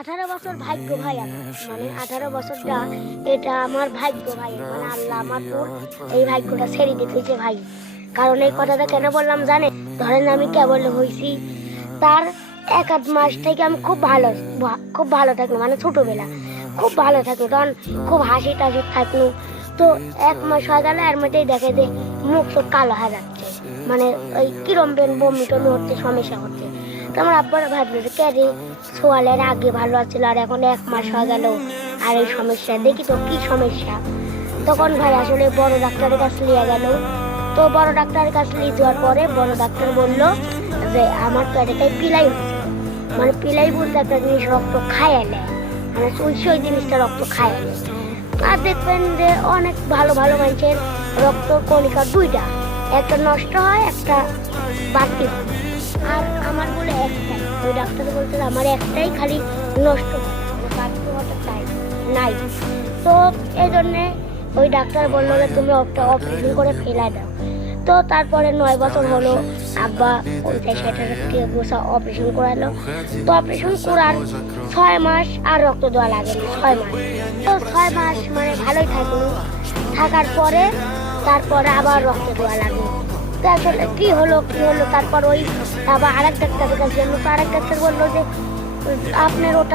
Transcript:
18 বছর ভাগ্য ভাই আমার, মানে 18 বছরটা এটা আমার ভাগ্য ভাই, মানে আল্লাহ আমার তোর এই ভাগ্যটা ছেড়ে দিতেছে ভাই। কারণ এই কথাটা কেন বললাম জানে, ধরেন আমি কেবল হয়েছি তার 1 আধ মাস থেকে আমি খুব ভালো থাকলো, মানে ছোটবেলা খুব ভালো থাকলো, তখন খুব হাসি টাসি থাকলো। তো 1 মাস হয়ে গেল, এর মধ্যেই দেখে যে মুখ সব কালো হয়ে যাচ্ছে, মানে ওই কিরম বমি টমি হচ্ছে, সমস্যা হচ্ছে। তো আমার আব্বারা ভাবলো যে কে রে, সোয়ালের আগে ভালো আছিল আর এখন 1 মাস হয়ে গেল আর এই সমস্যা, দেখি তো কি সমস্যা। তখন ভাই আসলে বড় ডাক্তারের কাছে নিয়ে গেল। তো বড় ডাক্তারের কাছে নিয়ে যাওয়ার পরে বড় ডাক্তার বলল যে আমার তো এটাই পিলাই হচ্ছে, মানে পিলাই বলতে একটা জিনিস রক্ত খায় নেয়, মানে ওই জিনিসটা রক্ত খায় নেয়। আর দেখবেন যে অনেক ভালো ভালো মানুষের রক্ত কণিকা দুইটা, একটা নষ্ট হয় একটা বাড়তি হয়, আর আমার বলে একটাই। ওই ডাক্তার বলতে আমার একটাই খালি নষ্ট হয়, মানে বাড়তি হওয়াটা চাই নাই। তো এই জন্যে ওই ডাক্তার বললো যে তুমি অপারেশন করে ফেলা দাও। তো তারপরে 9 বছর হলো, আব্বা 50-60 অপারেশন করালো। তো অপারেশন করার 6 মাস আর রক্ত দেওয়া লাগেনি, 6 মাস। তো 6 মাস মানে ভালোই থাকলো, থাকার পরে তারপরে আবার রক্ত দেওয়া লাগলো। তো আসলে কি হলো তারপর ওই আবার আরেক ডাক্তারের কাছে গেল। তো আরেক ডাক্তার বললো যে আপনার ওটা